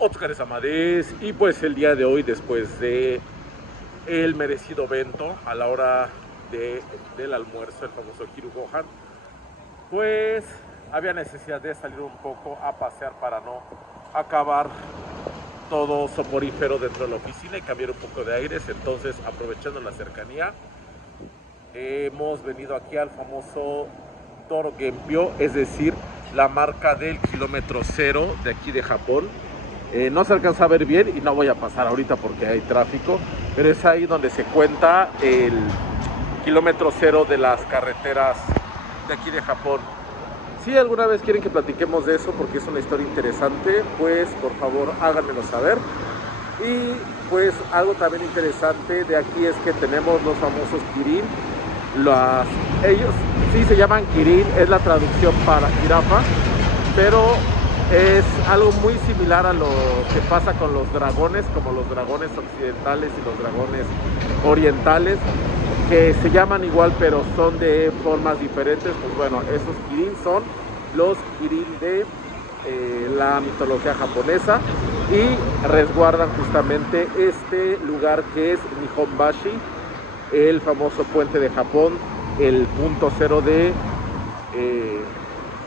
Óscar Amadez, y pues el día de hoy, después de el merecido evento a la hora del almuerzo, el famoso Kiru Gohan, pues había necesidad de salir un poco a pasear para no acabar todo soporífero dentro de la oficina y cambiar un poco de aires. Entonces, aprovechando la cercanía, hemos venido aquí al famoso Toro Genpyo, es decir, la marca del kilómetro cero de aquí de Japón. No se alcanza a ver bien y no voy a pasar ahorita porque hay tráfico, pero es ahí donde se cuenta el kilómetro cero de las carreteras de aquí de Japón. Si alguna vez quieren que platiquemos de eso porque es una historia interesante, pues por favor háganmelo saber. Y pues algo también interesante de aquí es que tenemos los famosos Kirin. Ellos sí se llaman Kirin, es la traducción para jirafa, pero es algo muy similar a lo que pasa con los dragones, como los dragones occidentales y los dragones orientales, que se llaman igual pero son de formas diferentes. Pues bueno, esos Kirin son los Kirin de la mitología japonesa y resguardan justamente este lugar que es Nihonbashi, el famoso puente de Japón, el punto cero de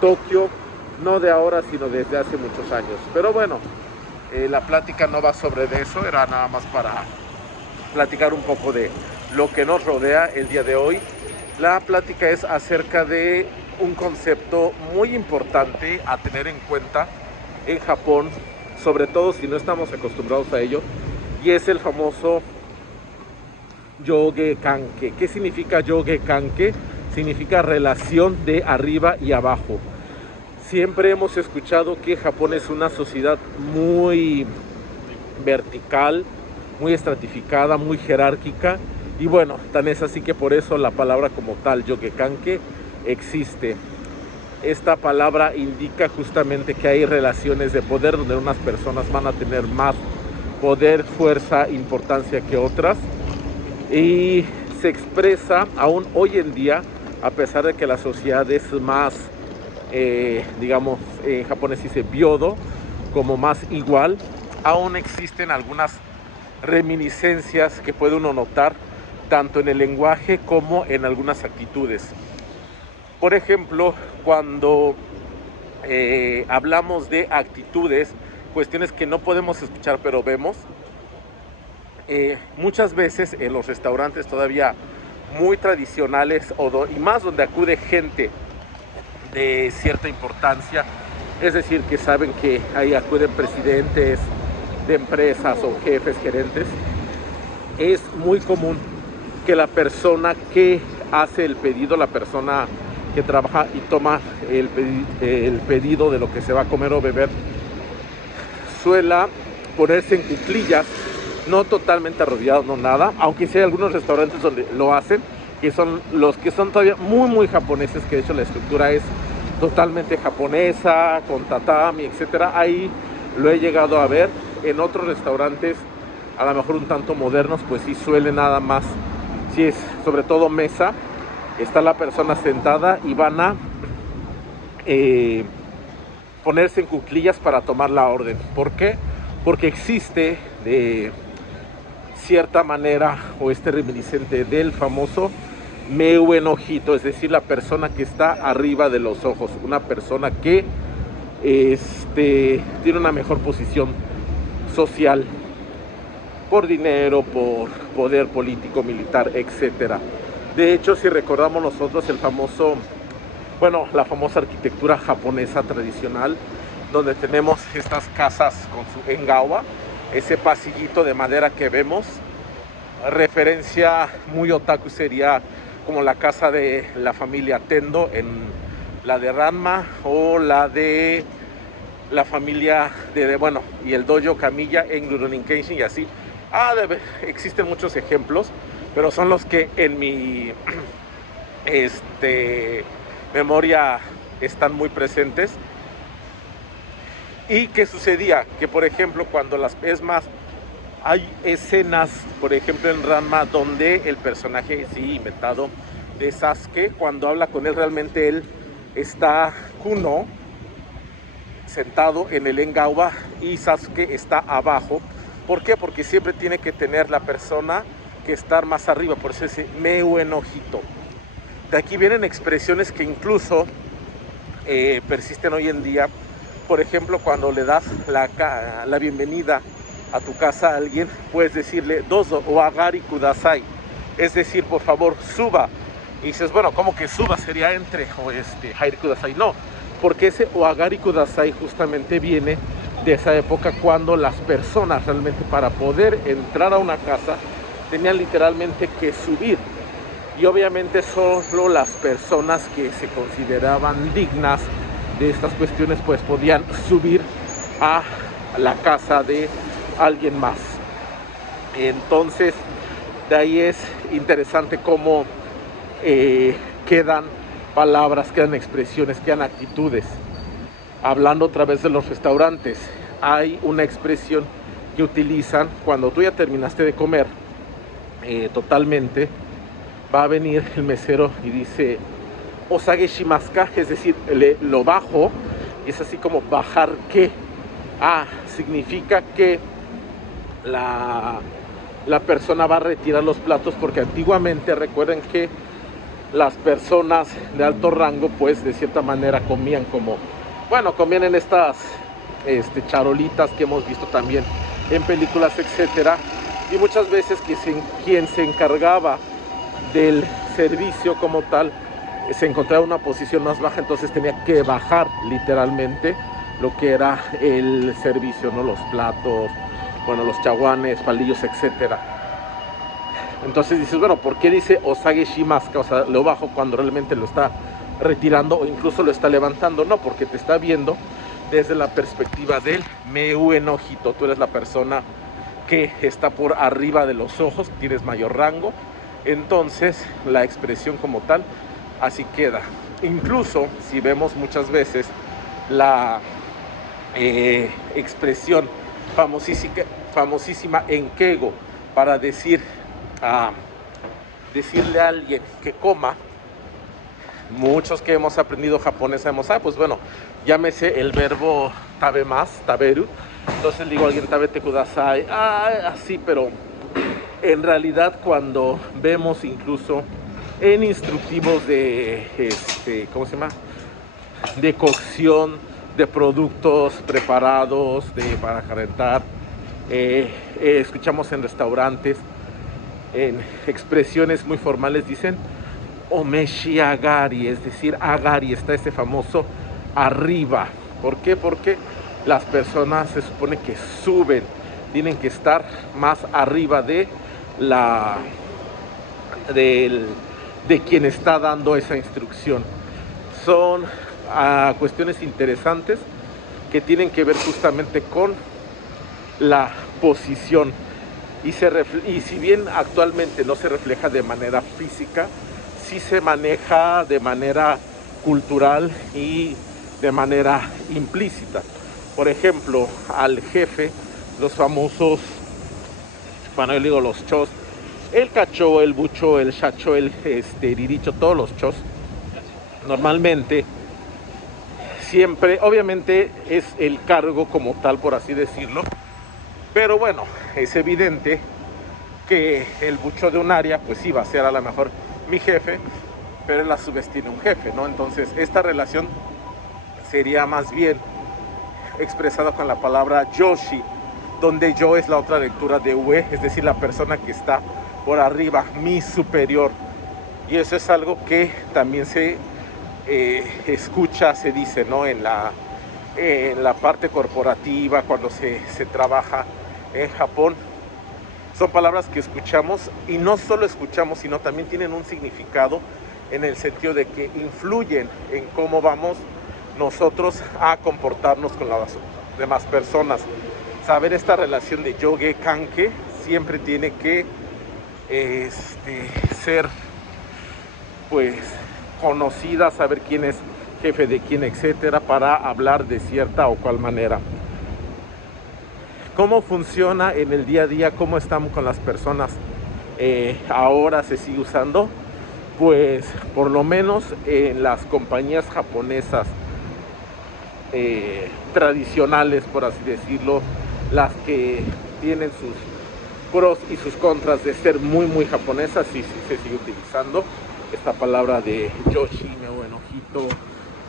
Tokio, no de ahora sino desde hace muchos años. Pero bueno, la plática no va sobre eso, era nada más para platicar un poco de lo que nos rodea el día de hoy. La plática es acerca de un concepto muy importante a tener en cuenta en Japón, sobre todo si no estamos acostumbrados a ello, y es el famoso Yoge Kanke. ¿Qué significa Yoge Kanke? Significa relación de arriba y abajo. Siempre hemos escuchado que Japón es una sociedad muy vertical, muy estratificada, muy jerárquica, y bueno, tan es así que por eso la palabra como tal, Yoge Kanke, existe. Esta palabra indica justamente que hay relaciones de poder donde unas personas van a tener más poder, fuerza, importancia que otras, y se expresa aún hoy en día, a pesar de que la sociedad es más, digamos, en japonés dice byodo, como más igual, aún existen algunas reminiscencias que puede uno notar tanto en el lenguaje como en algunas actitudes. Por ejemplo, cuando hablamos de actitudes, cuestiones que no podemos escuchar pero vemos, muchas veces en los restaurantes todavía muy tradicionales y más donde acude gente de cierta importancia, es decir, que saben que ahí acuden presidentes de empresas o jefes, gerentes, es muy común que la persona que hace el pedido, la persona que trabaja y toma el pedido de lo que se va a comer o beber, suela ponerse en cuclillas, no totalmente arrodillado, no nada, aunque sí hay algunos restaurantes donde lo hacen, que son los que son todavía muy japoneses, que de hecho la estructura es totalmente japonesa, con tatami, etcétera. Ahí lo he llegado a ver. En otros restaurantes, a lo mejor un tanto modernos, pues sí suele nada más, si es sobre todo mesa, está la persona sentada y van a ponerse en cuclillas para tomar la orden. ¿Por qué? Porque existe de cierta manera o reminiscente del famoso Meuen Ojito, es decir, la persona que está arriba de los ojos, una persona que tiene una mejor posición social por dinero, por poder político, militar, etcétera. De hecho, si recordamos nosotros la famosa arquitectura japonesa tradicional, donde tenemos estas casas con su engawa, ese pasillito de madera que vemos, referencia muy otaku sería como la casa de la familia Tendo en la de Ranma, o la de la familia y el dojo Kamiya en Rurouni Kenshin, y así. Existen muchos ejemplos, pero son los que en mi memoria están muy presentes. ¿Y qué sucedía? Que por ejemplo hay escenas, por ejemplo en Ranma, donde el personaje, sí, inventado, de Sasuke, cuando habla con él, realmente él está Kuno, sentado en el engauba y Sasuke está abajo. ¿Por qué? Porque siempre tiene que tener la persona que estar más arriba, por eso ese meu enojito. De aquí vienen expresiones que incluso persisten hoy en día. Por ejemplo, cuando le das la bienvenida a tu casa a alguien, puedes decirle dozo o agari kudasai, es decir, por favor, suba. Y dices, bueno, ¿cómo que suba? Sería entre o hairi kudasai. No, porque ese o agari kudasai justamente viene de esa época cuando las personas realmente para poder entrar a una casa tenían literalmente que subir. Y obviamente solo las personas que se consideraban dignas de estas cuestiones pues podían subir a la casa de alguien más. Entonces de ahí es interesante cómo quedan palabras, quedan expresiones, quedan actitudes. Hablando otra vez de los restaurantes, hay una expresión que utilizan cuando tú ya terminaste de comer totalmente. Va a venir el mesero y dice osage shimaska, es decir, lo bajo, y es así como bajar que. Significa que la persona va a retirar los platos, porque antiguamente recuerden que las personas de alto rango pues de cierta manera comían comían en estas charolitas que hemos visto también en películas, etcétera, y muchas veces quien se encargaba del servicio como tal se encontraba en una posición más baja, entonces tenía que bajar literalmente lo que era el servicio, ¿no? Los platos, bueno, los chaguanes, palillos, etcétera. Entonces dices, bueno, ¿por qué dice osage shimaska? O sea, lo bajo cuando realmente lo está retirando o incluso lo está levantando. No, porque te está viendo desde la perspectiva del meu enojito. Tú eres la persona que está por arriba de los ojos, tienes mayor rango. Entonces la expresión como tal así queda. Incluso si vemos muchas veces la expresión famosísima en keigo para decirle a alguien que coma, muchos que hemos aprendido japonés sabemos, pues bueno, llámese el verbo tabemasu, taberu, entonces le digo a alguien tabete kudasai, así, pero en realidad cuando vemos incluso en instructivos de ¿cómo se llama? De cocción de productos preparados para calentar, escuchamos en restaurantes, en expresiones muy formales dicen omeshi agari, es decir, agari, está ese famoso arriba. ¿Por qué? Porque las personas se supone que suben, tienen que estar más arriba de quien está dando esa instrucción. Son cuestiones interesantes que tienen que ver justamente con la posición y si bien actualmente no se refleja de manera física, sí se maneja de manera cultural y de manera implícita. Por ejemplo, al jefe, los famosos, bueno, yo digo los chos, el cacho, el bucho, el shacho, el riricho, todos los chos, normalmente siempre, obviamente es el cargo como tal, por así decirlo, pero bueno, es evidente que el bucho de un área pues sí va a ser a lo mejor mi jefe, pero él a su vez tiene un jefe, ¿no? Entonces esta relación sería más bien expresada con la palabra yoshi, donde yo es la otra lectura de ue, es decir, la persona que está por arriba, mi superior. Y eso es algo que también se escucha, se dice, ¿no? En la parte corporativa, cuando se trabaja en Japón. Son palabras que escuchamos, y no solo escuchamos, sino también tienen un significado en el sentido de que influyen en cómo vamos nosotros a comportarnos con las demás personas. Saber esta relación de yoge kanke siempre tiene que ser pues conocida, saber quién es jefe de quién, etcétera, para hablar de cierta o cual manera. ¿Cómo funciona en el día a día? ¿Cómo estamos con las personas? Ahora se sigue usando, pues por lo menos en las compañías japonesas tradicionales, por así decirlo, las que tienen sus pros y sus contras de ser muy japonesas, sí se sigue utilizando esta palabra de yoshime o enojito.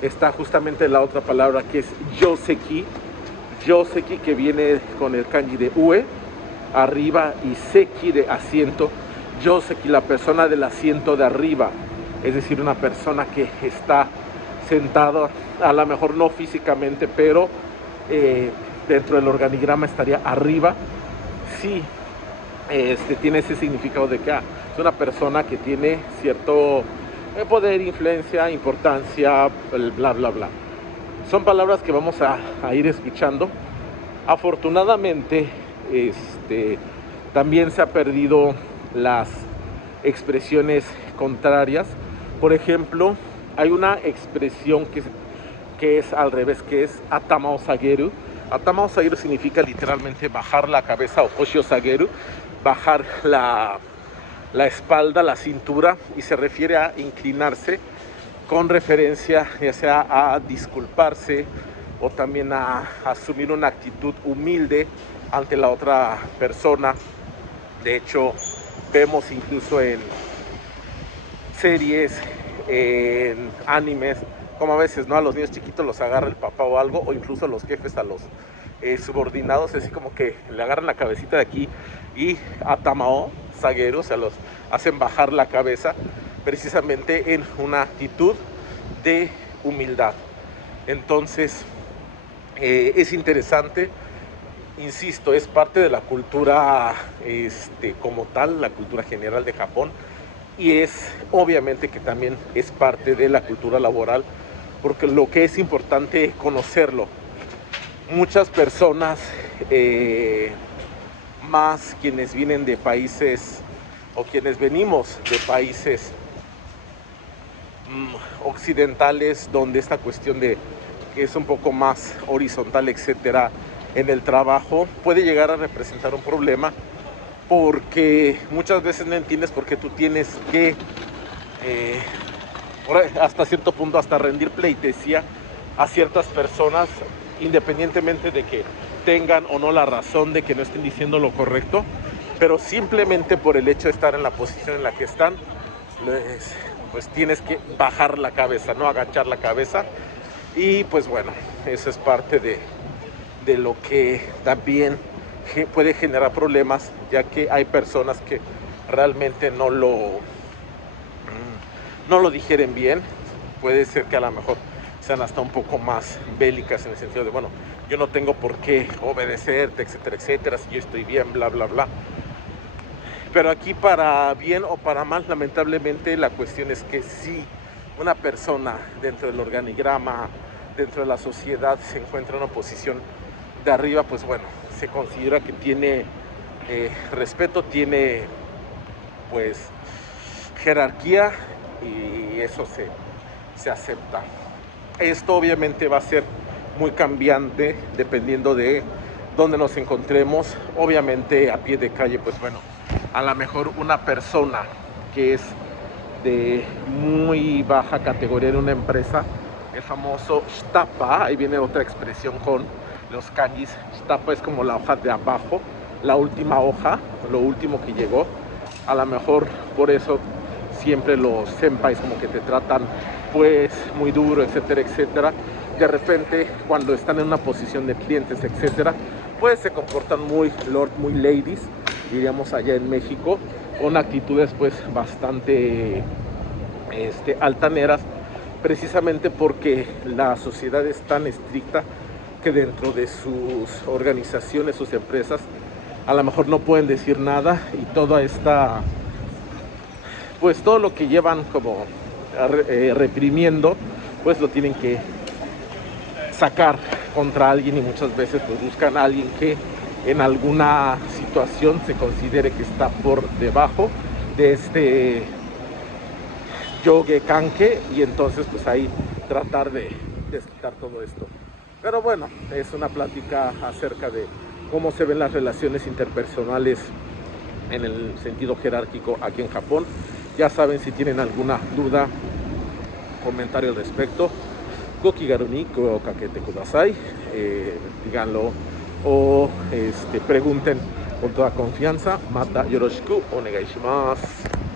Está justamente la otra palabra que es yoseki, que viene con el kanji de ue, arriba, y seki de asiento. Yoseki, la persona del asiento de arriba, es decir, una persona que está sentado, a lo mejor no físicamente, pero dentro del organigrama estaría arriba. Sí, tiene ese significado de que es una persona que tiene cierto poder, influencia, importancia, bla bla bla. Son palabras que vamos a ir escuchando. Afortunadamente, también se ha perdido las expresiones contrarias. Por ejemplo, hay una expresión que es al revés, que es atamao sageru. Atamao sageru significa literalmente bajar la cabeza, o hoshio sageru, bajar la espalda, la cintura, y se refiere a inclinarse con referencia ya sea a disculparse o también a asumir una actitud humilde ante la otra persona. De hecho, vemos incluso en series, en animes, como a veces, ¿no?, a los niños chiquitos los agarra el papá o algo, o incluso los jefes a los subordinados, así como que le agarran la cabecita de aquí y atamao sageru, o sea, los hacen bajar la cabeza, precisamente en una actitud de humildad. Entonces, es interesante, insisto, es parte de la cultura como tal, la cultura general de Japón, y es obviamente que también es parte de la cultura laboral, porque lo que es importante conocerlo. Muchas personas, más quienes vienen de países o quienes venimos de países occidentales, donde esta cuestión de que es un poco más horizontal, etcétera, en el trabajo, puede llegar a representar un problema, porque muchas veces no entiendes por qué tú tienes que hasta cierto punto hasta rendir pleitesía a ciertas personas, independientemente de que tengan o no la razón de que no estén diciendo lo correcto, pero simplemente por el hecho de estar en la posición en la que están, pues tienes que bajar la cabeza, no agachar la cabeza. Y pues bueno, eso es parte de lo que también puede generar problemas, ya que hay personas que realmente no lo digieren bien. Puede ser que a lo mejor sean hasta un poco más bélicas, en el sentido de, bueno, yo no tengo por qué obedecerte, etcétera, etcétera, si yo estoy bien, bla, bla, bla. Pero aquí, para bien o para mal, lamentablemente la cuestión es que si una persona dentro del organigrama, dentro de la sociedad, se encuentra en una posición de arriba, pues bueno, se considera que tiene respeto, tiene pues jerarquía, y eso se acepta. Esto obviamente va a ser muy cambiante dependiendo de dónde nos encontremos. Obviamente a pie de calle, pues bueno, a lo mejor una persona que es de muy baja categoría en una empresa, el famoso shitapa, ahí viene otra expresión con los kanjis. Shitapa es como la hoja de abajo, la última hoja, lo último que llegó. A lo mejor por eso siempre los senpais como que te tratan pues muy duro, etcétera, etcétera. De repente, cuando están en una posición de clientes, etcétera, pues se comportan muy lord, muy ladies, diríamos allá en México, con actitudes pues bastante altaneras, precisamente porque la sociedad es tan estricta que dentro de sus organizaciones, sus empresas, a lo mejor no pueden decir nada, y toda esta, pues todo lo que llevan como reprimiendo, pues lo tienen que sacar contra alguien, y muchas veces pues buscan a alguien que en alguna situación se considere que está por debajo de este yoge kanke, y entonces pues ahí tratar de desquitar todo esto. Pero bueno, es una plática acerca de cómo se ven las relaciones interpersonales en el sentido jerárquico aquí en Japón. Ya saben, si tienen alguna duda, comentario al respecto, Gokigaru ni kue o kakete kudasai. Díganlo o pregunten con toda confianza. Mata yoroshiku onegai shimasu.